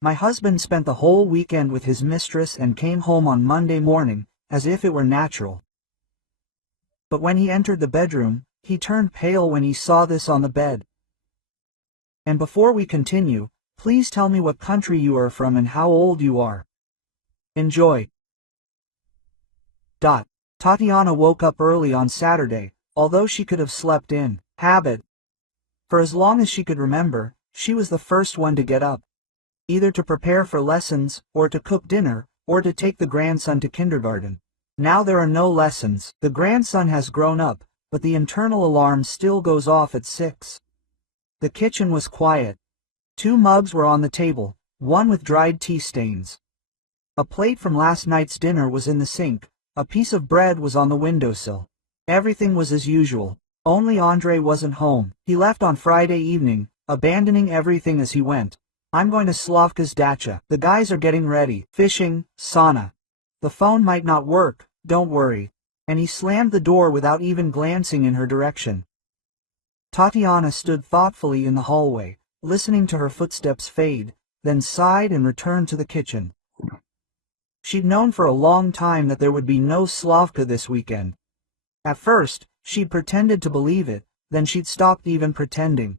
My husband spent the whole weekend with his mistress and came home on Monday morning, as if it were natural. But when he entered the bedroom, he turned pale when he saw this on the bed. And before we continue, please tell me what country you are from and how old you are. Enjoy. Tatiana woke up early on Saturday, although she could have slept in habit. For as long as she could remember, she was the first one to get up, either to prepare for lessons, or to cook dinner, or to take the grandson to kindergarten. Now there are no lessons. The grandson has grown up, but the internal alarm still goes off at 6. The kitchen was quiet. 2 mugs were on the table, one with dried tea stains. A plate from last night's dinner was in the sink, a piece of bread was on the windowsill. Everything was as usual, only Andre wasn't home. He left on Friday evening, abandoning everything as he went. I'm going to Slavka's dacha. The guys are getting ready. Fishing, sauna. The phone might not work, don't worry. And he slammed the door without even glancing in her direction. Tatiana stood thoughtfully in the hallway, listening to her footsteps fade, then sighed and returned to the kitchen. She'd known for a long time that there would be no Slavka this weekend. At first, she'd pretended to believe it, then she'd stopped even pretending.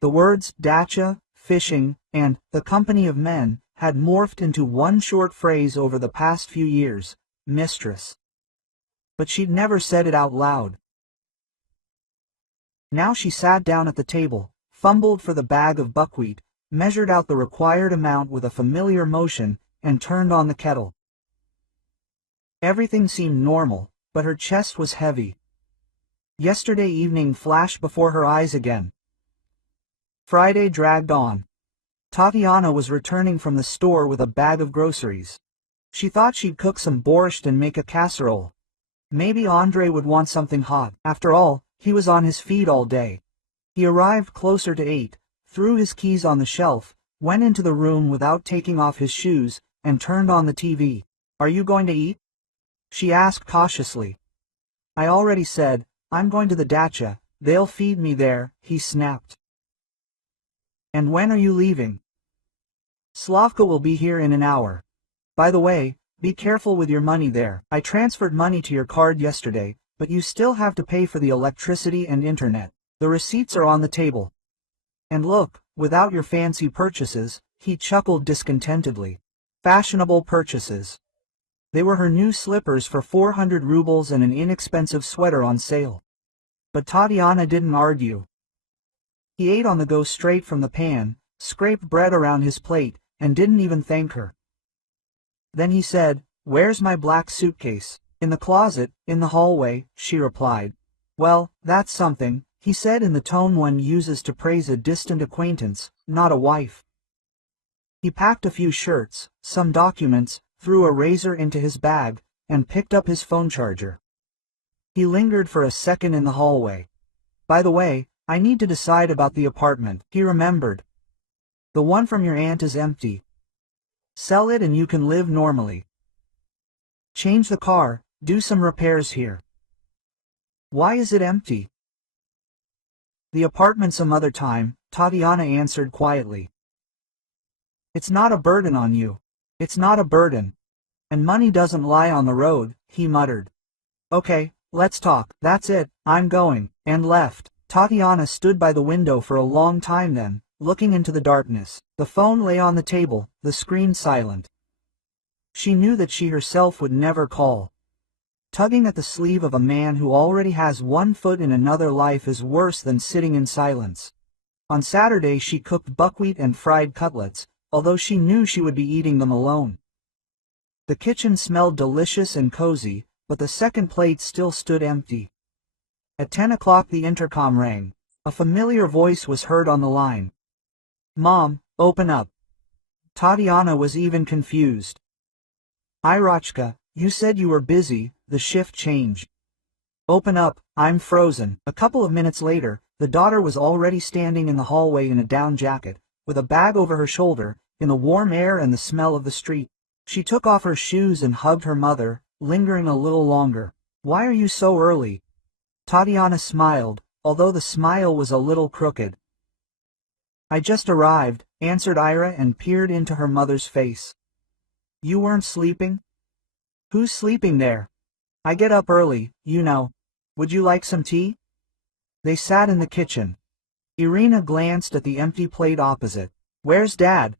The words dacha, fishing, and the company of men had morphed into one short phrase over the past few years, mistress. But she'd never said it out loud. Now she sat down at the table, fumbled for the bag of buckwheat, measured out the required amount with a familiar motion, and turned on the kettle. Everything seemed normal, but her chest was heavy. Yesterday evening flashed before her eyes again. Friday dragged on. Tatiana was returning from the store with a bag of groceries. She thought she'd cook some borscht and make a casserole. Maybe Andre would want something hot. After all, he was on his feet all day. He arrived closer to 8, threw his keys on the shelf, went into the room without taking off his shoes, and turned on the TV. Are you going to eat? She asked cautiously. I already said, I'm going to the dacha, they'll feed me there, he snapped. And when are you leaving? Slavka will be here in an hour. By the way, be careful with your money there. I transferred money to your card yesterday, but you still have to pay for the electricity and internet. The receipts are on the table. And look, without your fancy purchases, he chuckled discontentedly. Fashionable purchases. They were her new slippers for 400 rubles and an inexpensive sweater on sale. But Tatiana didn't argue. He ate on the go straight from the pan, scraped bread around his plate, and didn't even thank her. Then he said, Where's my black suitcase? In the closet, in the hallway, she replied. Well, that's something, he said in the tone one uses to praise a distant acquaintance, not a wife. He packed a few shirts, some documents, threw a razor into his bag, and picked up his phone charger. He lingered for a second in the hallway. By the way, I need to decide about the apartment, he remembered. The one from your aunt is empty. Sell it and you can live normally. Change the car, do some repairs here. Why is it empty? The apartment some other time, Tatiana answered quietly. It's not a burden on you. It's not a burden. And money doesn't lie on the road, he muttered. Okay, let's talk, that's it, I'm going, and left. Tatiana stood by the window for a long time then, looking into the darkness. The phone lay on the table, the screen silent. She knew that she herself would never call. Tugging at the sleeve of a man who already has one foot in another life is worse than sitting in silence. On Saturday she cooked buckwheat and fried cutlets, although she knew she would be eating them alone. The kitchen smelled delicious and cozy, but the second plate still stood empty. At 10 o'clock the intercom rang. A familiar voice was heard on the line. Mom, open up. Tatiana was even confused. Irachka, you said you were busy, the shift changed. Open up, I'm frozen. A couple of minutes later, the daughter was already standing in the hallway in a down jacket, with a bag over her shoulder, in the warm air and the smell of the street. She took off her shoes and hugged her mother, lingering a little longer. Why are you so early? Tatiana smiled, although the smile was a little crooked. I just arrived, answered Ira and peered into her mother's face. You weren't sleeping? Who's sleeping there? I get up early, you know. Would you like some tea? They sat in the kitchen. Irina glanced at the empty plate opposite. Where's Dad?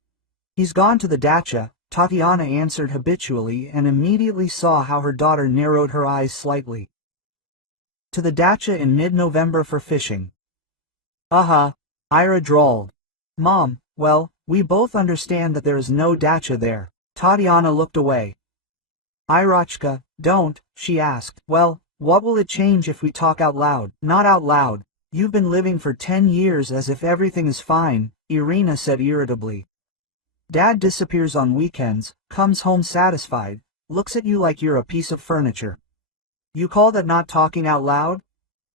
He's gone to the dacha, Tatiana answered habitually and immediately saw how her daughter narrowed her eyes slightly. To the dacha in mid-November for fishing. Ira drawled. Mom, well, we both understand that there is no dacha there. Tatiana looked away. Irachka, don't, she asked. Well, what will it change if we talk out loud? Not out loud. You've been living for 10 years as if everything is fine, Irina said irritably. Dad disappears on weekends, comes home satisfied, looks at you like you're a piece of furniture. You call that not talking out loud?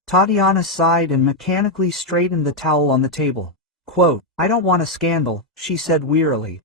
Tatiana sighed and mechanically straightened the towel on the table. Quote, I don't want a scandal, she said wearily.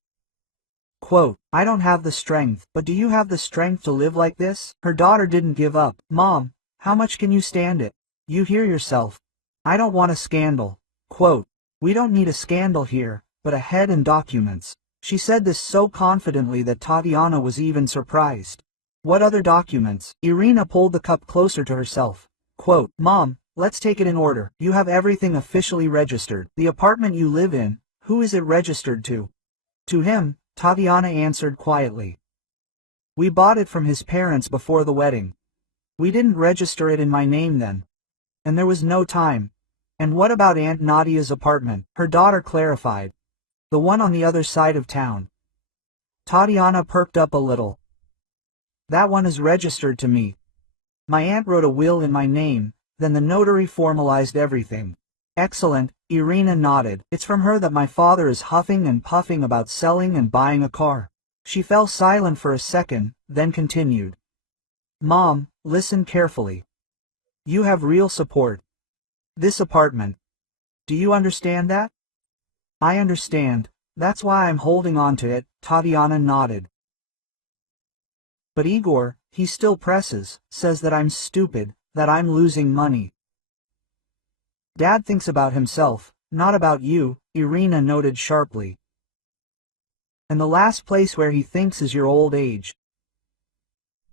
Quote, I don't have the strength, but do you have the strength to live like this? Her daughter didn't give up. Mom, how much can you stand it? You hear yourself. I don't want a scandal. Quote, we don't need a scandal here, but a head and documents. She said this so confidently that Tatiana was even surprised. What other documents? Irina pulled the cup closer to herself. Quote, Mom, let's take it in order. You have everything officially registered. The apartment you live in, who is it registered to? To him, Tatiana answered quietly. We bought it from his parents before the wedding. We didn't register it in my name then. And there was no time. And what about Aunt Nadia's apartment? Her daughter clarified. The one on the other side of town. Tatiana perked up a little. That one is registered to me. My aunt wrote a will in my name, then the notary formalized everything. Excellent, Irina nodded. It's from her that my father is huffing and puffing about selling and buying a car. She fell silent for a second, then continued. Mom, listen carefully. You have real support. This apartment. Do you understand that? I understand. That's why I'm holding on to it, Tatiana nodded. But Igor, he still presses, says that I'm stupid, that I'm losing money. Dad thinks about himself, not about you, Irina noted sharply. And the last place where he thinks is your old age.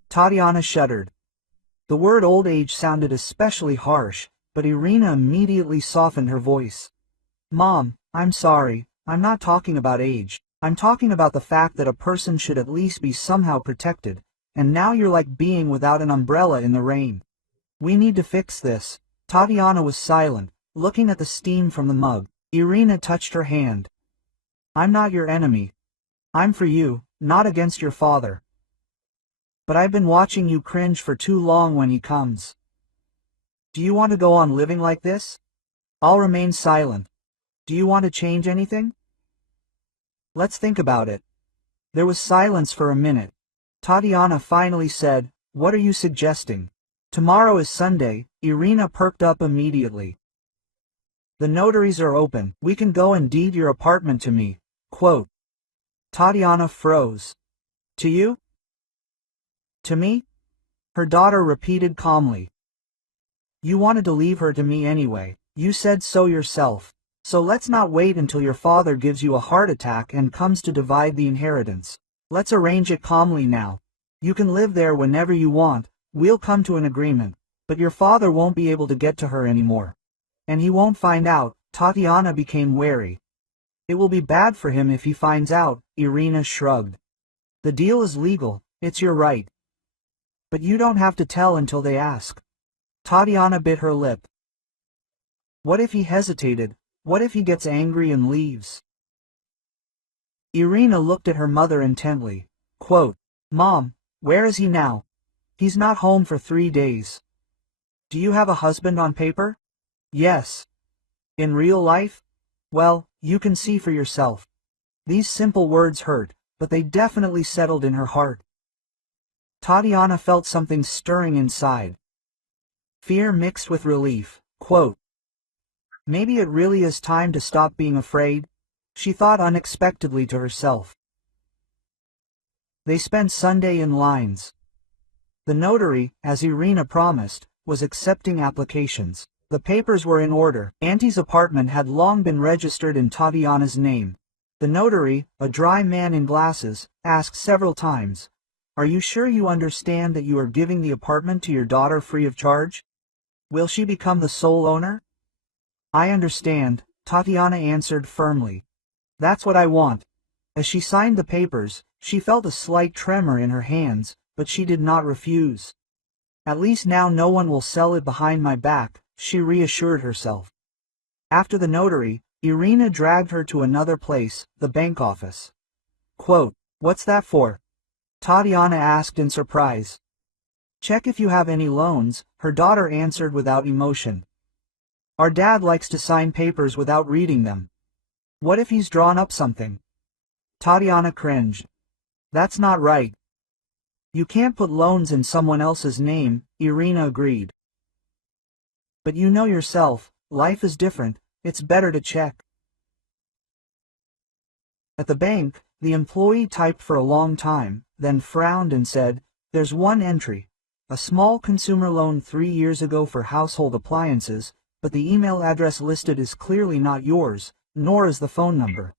Tatiana shuddered. The word old age sounded especially harsh, but Irina immediately softened her voice. Mom, I'm sorry, I'm not talking about age. I'm talking about the fact that a person should at least be somehow protected, and now you're like being without an umbrella in the rain. We need to fix this. Tatiana was silent, looking at the steam from the mug. Irina touched her hand. I'm not your enemy. I'm for you, not against your father. But I've been watching you cringe for too long when he comes. Do you want to go on living like this? I'll remain silent. Do you want to change anything? Let's think about it. There was silence for a minute. Tatiana finally said, What are you suggesting? Tomorrow is Sunday, Irina perked up immediately. The notaries are open. We can go and deed your apartment to me. Quote. Tatiana froze. To you? To me? Her daughter repeated calmly. You wanted to leave her to me anyway. You said so yourself. So let's not wait until your father gives you a heart attack and comes to divide the inheritance. Let's arrange it calmly now. You can live there whenever you want. We'll come to an agreement. But your father won't be able to get to her anymore. And he won't find out. Tatiana became wary. It will be bad for him if he finds out, Irina shrugged. The deal is legal, it's your right. But you don't have to tell until they ask. Tatiana bit her lip. What if he hesitated? What if he gets angry and leaves? Irina looked at her mother intently. Quote, Mom, where is he now? He's not home for 3 days. Do you have a husband on paper? Yes. In real life? Well, you can see for yourself. These simple words hurt, but they definitely settled in her heart. Tatiana felt something stirring inside. Fear mixed with relief. Quote, Maybe it really is time to stop being afraid, she thought unexpectedly to herself. They spent Sunday in lines. The notary, as Irina promised, was accepting applications. The papers were in order. Auntie's apartment had long been registered in Tatiana's name. The notary, a dry man in glasses, asked several times, "Are you sure you understand that you are giving the apartment to your daughter free of charge? Will she become the sole owner?" "I understand," Tatiana answered firmly. "That's what I want." As she signed the papers, she felt a slight tremor in her hands, but she did not refuse. "At least now no one will sell it behind my back," she reassured herself. After the notary, Irina dragged her to another place, the bank office. Quote, "What's that for?" Tatiana asked in surprise. "Check if you have any loans," her daughter answered without emotion. "Our dad likes to sign papers without reading them. What if he's drawn up something?" Tatiana cringed. "That's not right." "You can't put loans in someone else's name," Irina agreed. "But you know yourself, life is different, it's better to check." At the bank, the employee typed for a long time, then frowned and said, "There's one entry. A small consumer loan 3 years ago for household appliances, but the email address listed is clearly not yours, nor is the phone number.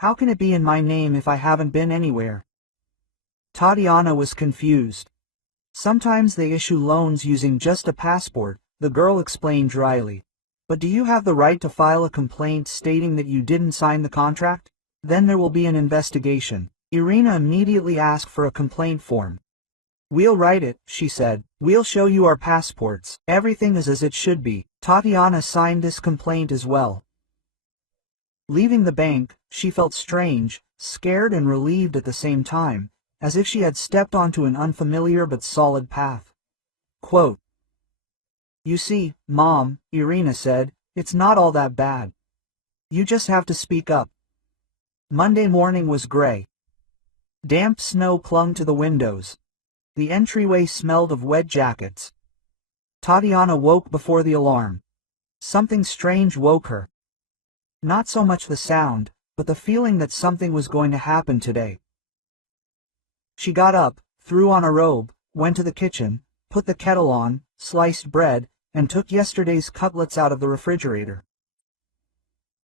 How can it be in my name if I haven't been anywhere?" Tatiana was confused. "Sometimes they issue loans using just a passport," the girl explained dryly. "But do you have the right to file a complaint stating that you didn't sign the contract? Then there will be an investigation." Irina immediately asked for a complaint form. "We'll write it," she said. "We'll show you our passports. Everything is as it should be." Tatiana signed this complaint as well. Leaving the bank, she felt strange, scared and relieved at the same time, as if she had stepped onto an unfamiliar but solid path. Quote, "You see, Mom," Irina said, "it's not all that bad. You just have to speak up." Monday morning was gray. Damp snow clung to the windows. The entryway smelled of wet jackets. Tatiana woke before the alarm. Something strange woke her. Not so much the sound, but the feeling that something was going to happen today. She got up, threw on a robe, went to the kitchen, put the kettle on, sliced bread, and took yesterday's cutlets out of the refrigerator.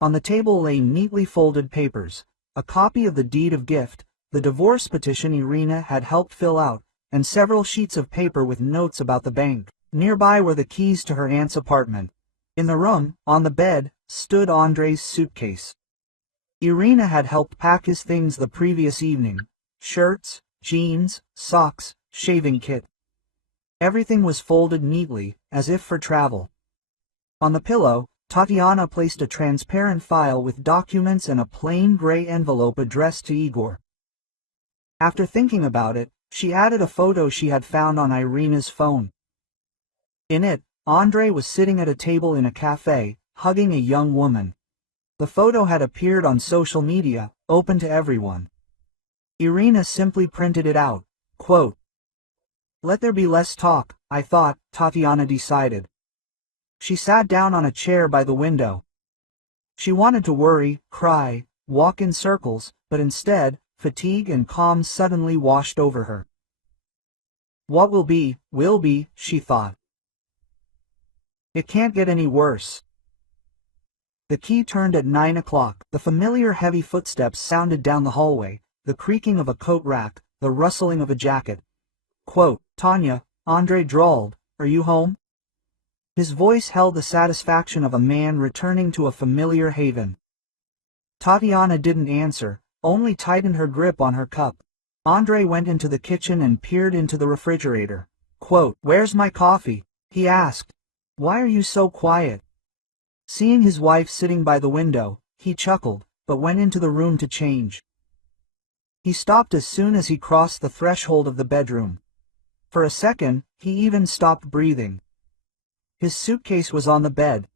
On the table lay neatly folded papers, a copy of the deed of gift, the divorce petition Irina had helped fill out, and several sheets of paper with notes about the bank. Nearby were the keys to her aunt's apartment. In the room, on the bed, stood Andre's suitcase. Irina had helped pack his things the previous evening: shirts, jeans, socks, shaving kit. Everything was folded neatly, as if for travel. On the pillow, Tatiana placed a transparent file with documents and a plain gray envelope addressed to Igor. After thinking about it, she added a photo she had found on Irina's phone. In it, Andre was sitting at a table in a cafe, hugging a young woman. The photo had appeared on social media, open to everyone. Irina simply printed it out. Quote, "Let there be less talk, I thought," Tatiana decided. She sat down on a chair by the window. She wanted to worry, cry, walk in circles, but instead, fatigue and calm suddenly washed over her. What will be, she thought. It can't get any worse. The key turned at 9 o'clock. The familiar heavy footsteps sounded down the hallway, the creaking of a coat rack, the rustling of a jacket. Quote, "Tanya," Andre drawled, "are you home?" His voice held the satisfaction of a man returning to a familiar haven. Tatiana didn't answer, only tightened her grip on her cup. Andre went into the kitchen and peered into the refrigerator. Quote, "Where's my coffee?" he asked. "Why are you so quiet?" Seeing his wife sitting by the window, he chuckled, but went into the room to change. He stopped as soon as he crossed the threshold of the bedroom. For a second, he even stopped breathing. His suitcase was on the bed.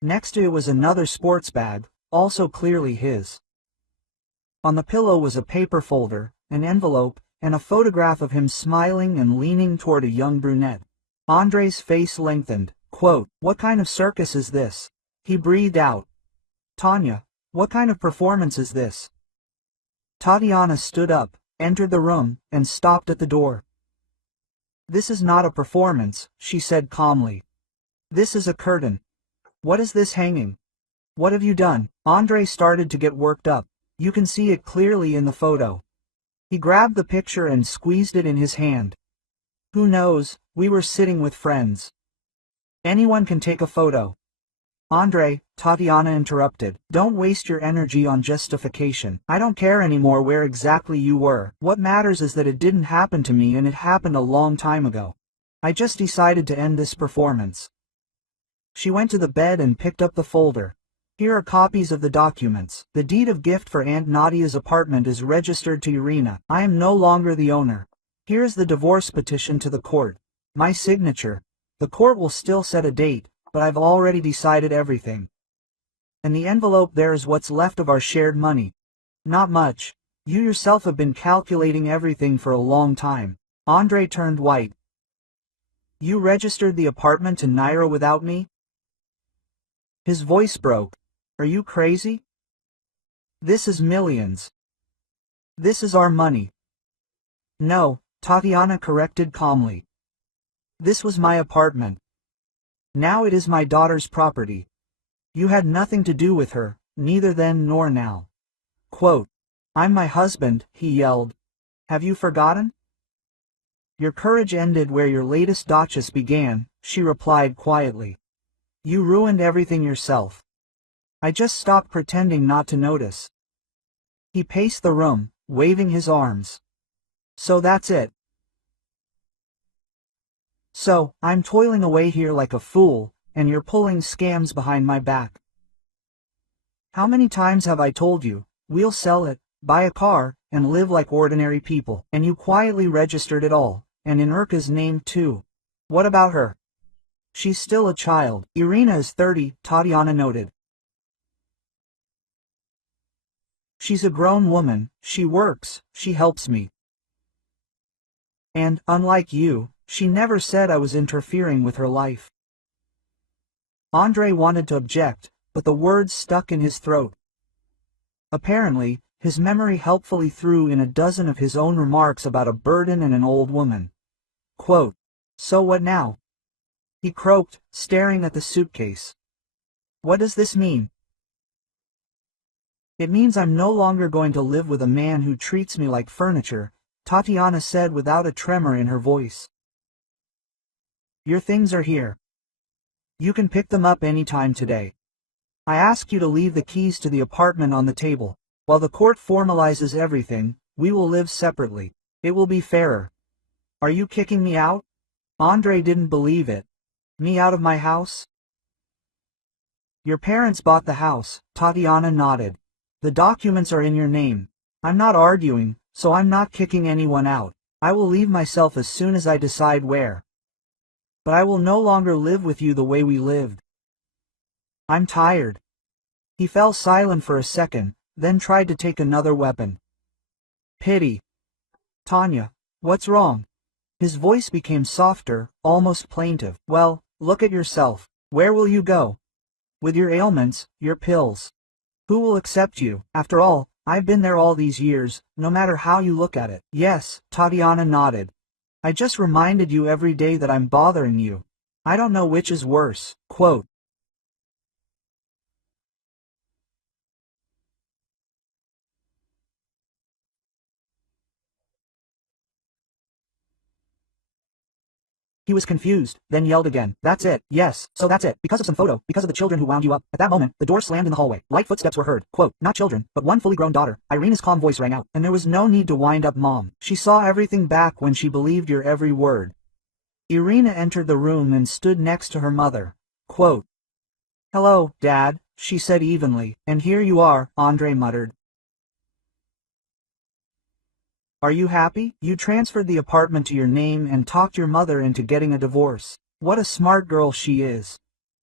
Next to it was another sports bag, also clearly his. On the pillow was a paper folder, an envelope, and a photograph of him smiling and leaning toward a young brunette. Andre's face lengthened. Quote, "What kind of circus is this?" he breathed out. "Tanya, what kind of performance is this?" Tatiana stood up, entered the room, and stopped at the door. This is not a performance, she said calmly. This is a curtain. What is this hanging? What have you done? Andre started to get worked up. You can see it clearly in the photo. He grabbed the picture and squeezed it in his hand. Who knows, we were sitting with friends. Anyone can take a photo. Andre, Tatiana interrupted. Don't waste your energy on justification. I don't care anymore where exactly you were. What matters is that it didn't happen to me and it happened a long time ago. I just decided to end this performance. She went to the bed and picked up the folder. Here are copies of the documents. The deed of gift for Aunt Nadia's apartment is registered to Irina. I am no longer the owner. Here is the divorce petition to the court. My signature. The court will still set a date, but I've already decided everything. And the envelope there is what's left of our shared money. Not much. You yourself have been calculating everything for a long time. Andre turned white. You registered the apartment to Naira without me? His voice broke. Are you crazy? This is millions. This is our money. No, Tatiana corrected calmly. This was my apartment. Now it is my daughter's property. You had nothing to do with her, neither then nor now. Quote, I'm my husband, he yelled. Have you forgotten? Your courage ended where your latest duchess began, she replied quietly. You ruined everything yourself. I just stopped pretending not to notice. He paced the room, waving his arms. So that's it. So, I'm toiling away here like a fool, and you're pulling scams behind my back. How many times have I told you, we'll sell it, buy a car, and live like ordinary people, and you quietly registered it all, and in Urka's name too. What about her? She's still a child. Irina is 30, Tatiana noted. She's a grown woman, she works, she helps me. And, unlike you, she never said I was interfering with her life. Andre wanted to object, but the words stuck in his throat. Apparently, his memory helpfully threw in a dozen of his own remarks about a burden and an old woman. Quote, so what now? He croaked, staring at the suitcase. What does this mean? It means I'm no longer going to live with a man who treats me like furniture, Tatiana said without a tremor in her voice. Your things are here. You can pick them up any time today. I ask you to leave the keys to the apartment on the table. While the court formalizes everything, we will live separately. It will be fairer. Are you kicking me out? Andre didn't believe it. Me out of my house? Your parents bought the house, Tatiana nodded. The documents are in your name. I'm not arguing, so I'm not kicking anyone out. I will leave myself as soon as I decide where. But I will no longer live with you the way we lived. I'm tired. He fell silent for a second, then tried to take another weapon. Pity. Tanya, what's wrong? His voice became softer, almost plaintive. Well, look at yourself. Where will you go? With your ailments, your pills. Who will accept you? After all, I've been there all these years, no matter how you look at it. Yes, Tatiana nodded. I just reminded you every day that I'm bothering you. I don't know which is worse. Quote. He was confused, then yelled again. That's it. Yes, so that's it. Because of some photo, because of the children who wound you up. At that moment, the door slammed in the hallway. Light footsteps were heard. Quote, not children, but one fully grown daughter. Irina's calm voice rang out, and there was no need to wind up Mom. She saw everything back when she believed your every word. Irina entered the room and stood next to her mother. Quote, hello, Dad, she said evenly. And here you are, Andre muttered. Are you happy? You transferred the apartment to your name and talked your mother into getting a divorce. What a smart girl she is.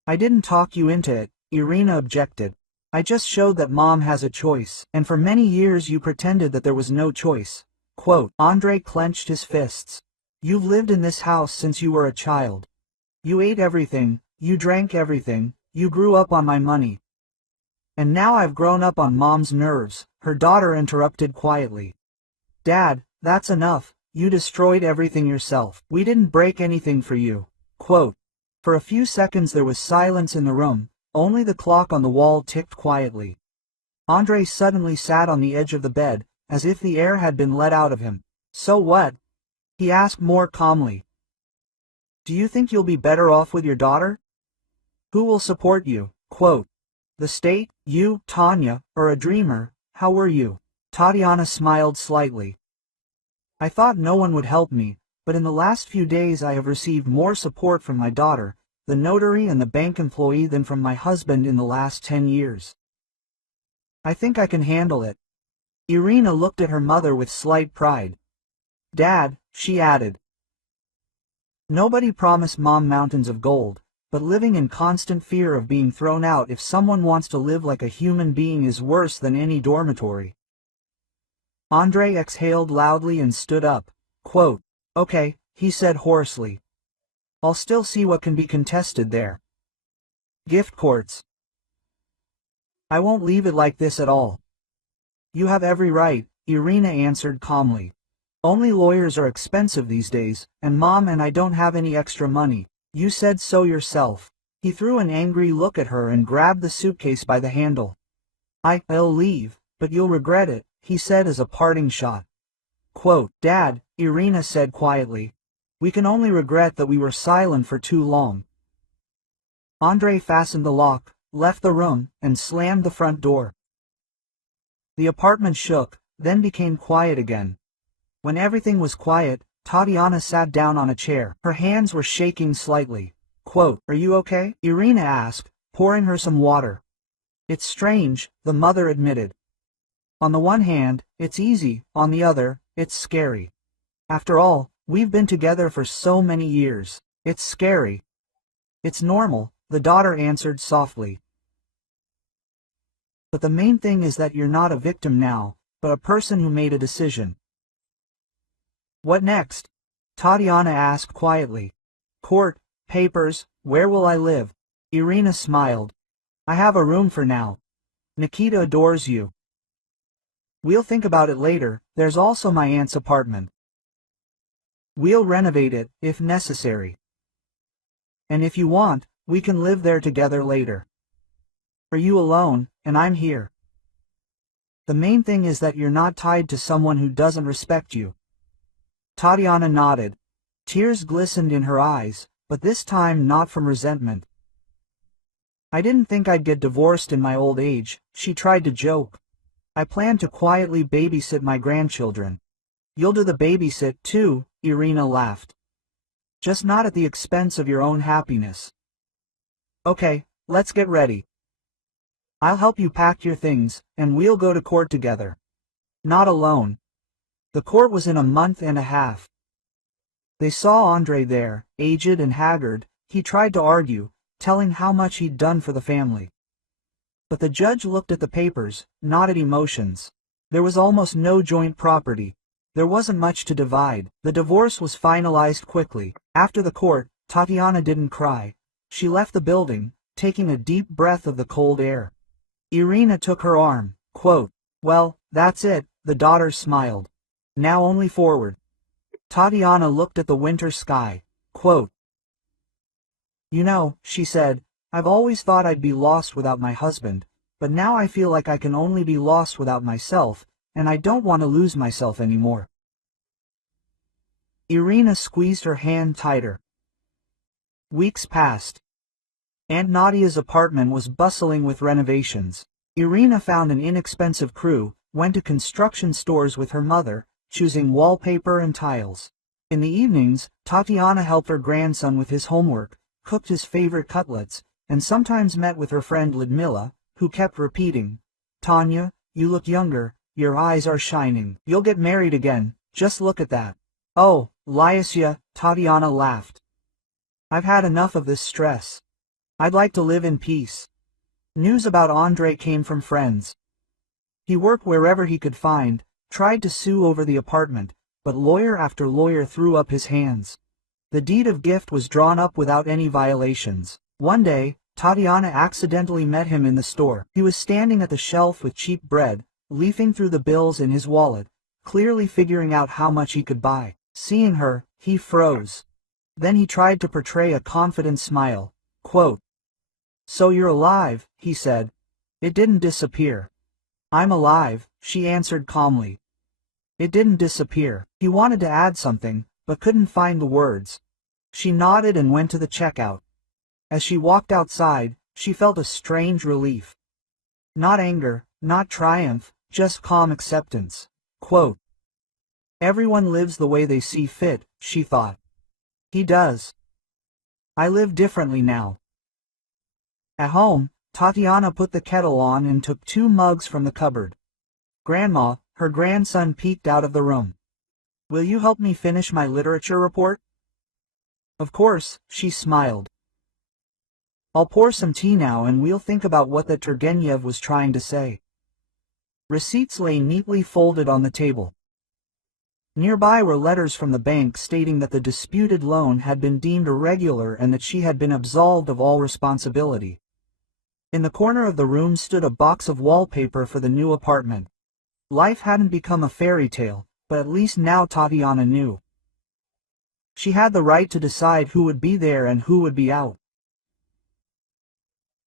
I didn't talk you into it, Irina objected. I just showed that Mom has a choice, and for many years you pretended that there was no choice. Quote, Andre clenched his fists. You've lived in this house since you were a child. You ate everything, you drank everything, you grew up on my money. And now I've grown up on Mom's nerves, her daughter interrupted quietly. Dad, that's enough, You destroyed everything yourself. We didn't break anything for you. Quote. For a few seconds there was silence in the room, only the clock on the wall ticked quietly. Andre suddenly sat on the edge of the bed, as if the air had been let out of him. So what? He asked more calmly. Do you think you'll be better off with your daughter? Who will support you? Quote. The state, you, Tanya, or a dreamer? How were you? Tatiana smiled slightly. I thought no one would help me, but in the last few days I have received more support from my daughter, the notary and the bank employee than from my husband in the last 10 years. I think I can handle it. Irina looked at her mother with slight pride. Dad, she added. Nobody promised Mom mountains of gold, but living in constant fear of being thrown out if someone wants to live like a human being is worse than any dormitory. Andre exhaled loudly and stood up. Quote. Okay, he said hoarsely. I'll still see what can be contested there. Gift courts. I won't leave it like this at all. You have every right, Irina answered calmly. Only lawyers are expensive these days, and Mom and I don't have any extra money. You said so yourself. He threw an angry look at her and grabbed the suitcase by the handle. I'll leave, but you'll regret it, he said as a parting shot. Quote. Dad, Irina said quietly. We can only regret that we were silent for too long. Andre fastened the lock, left the room, and slammed the front door. The apartment shook, then became quiet again. When everything was quiet, Tatiana sat down on a chair. Her hands were shaking slightly. Quote. Are you okay? Irina asked, pouring her some water. It's strange, the mother admitted. On the one hand, it's easy, on the other, it's scary. After all, we've been together for so many years. It's scary. It's normal, the daughter answered softly. But the main thing is that you're not a victim now, but a person who made a decision. What next? Tatiana asked quietly. Court, papers, where will I live? Irina smiled. I have a room for now. Nikita adores you. We'll think about it later, there's also my aunt's apartment. We'll renovate it, if necessary. And if you want, we can live there together later. Are you alone, and I'm here? The main thing is that you're not tied to someone who doesn't respect you. Tatiana nodded. Tears glistened in her eyes, but this time not from resentment. I didn't think I'd get divorced in my old age, she tried to joke. I plan to quietly babysit my grandchildren. You'll do the babysit too, Irina laughed. Just not at the expense of your own happiness. Okay, let's get ready. I'll help you pack your things, and we'll go to court together. Not alone. The court was in a month and a half. They saw Andre there, aged and haggard. He tried to argue, telling how much he'd done for the family. But the judge looked at the papers, not at emotions. There was almost no joint property. There wasn't much to divide. The divorce was finalized quickly. After the court, Tatiana didn't cry. She left the building, taking a deep breath of the cold air. Irina took her arm. Quote. Well, that's it, the daughter smiled. Now only forward. Tatiana looked at the winter sky. Quote. You know, she said, I've always thought I'd be lost without my husband, but now I feel like I can only be lost without myself, and I don't want to lose myself anymore. Irina squeezed her hand tighter. Weeks passed. Aunt Nadia's apartment was bustling with renovations. Irina found an inexpensive crew, went to construction stores with her mother, choosing wallpaper and tiles. In the evenings, Tatiana helped her grandson with his homework, cooked his favorite cutlets, and sometimes met with her friend Ludmila, who kept repeating, Tanya, you look younger, your eyes are shining. You'll get married again, just look at that. Oh, Lysia, Tatiana laughed. I've had enough of this stress. I'd like to live in peace. News about Andre came from friends. He worked wherever he could find, tried to sue over the apartment, but lawyer after lawyer threw up his hands. The deed of gift was drawn up without any violations. One day, Tatiana accidentally met him in the store. He was standing at the shelf with cheap bread, leafing through the bills in his wallet, clearly figuring out how much he could buy. Seeing her, he froze. Then he tried to portray a confident smile. Quote, "So you're alive," he said. "It didn't disappear." "I'm alive," she answered calmly. "It didn't disappear." He wanted to add something, but couldn't find the words. She nodded and went to the checkout. As she walked outside, she felt a strange relief. Not anger, not triumph, just calm acceptance. Quote, "Everyone lives the way they see fit," she thought. "He does. I live differently now." At home, Tatiana put the kettle on and took 2 mugs from the cupboard. "Grandma," her grandson peeked out of the room. "Will you help me finish my literature report?" "Of course," she smiled. "I'll pour some tea now and we'll think about what the Turgenev was trying to say." Receipts lay neatly folded on the table. Nearby were letters from the bank stating that the disputed loan had been deemed irregular and that she had been absolved of all responsibility. In the corner of the room stood a box of wallpaper for the new apartment. Life hadn't become a fairy tale, but at least now Tatiana knew. She had the right to decide who would be there and who would be out.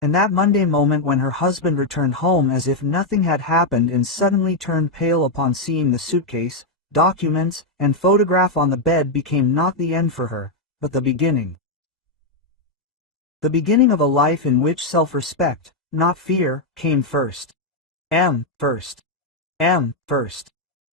And that Monday moment when her husband returned home as if nothing had happened and suddenly turned pale upon seeing the suitcase, documents, and photograph on the bed became not the end for her, but the beginning. The beginning of a life in which self-respect, not fear, came first. First.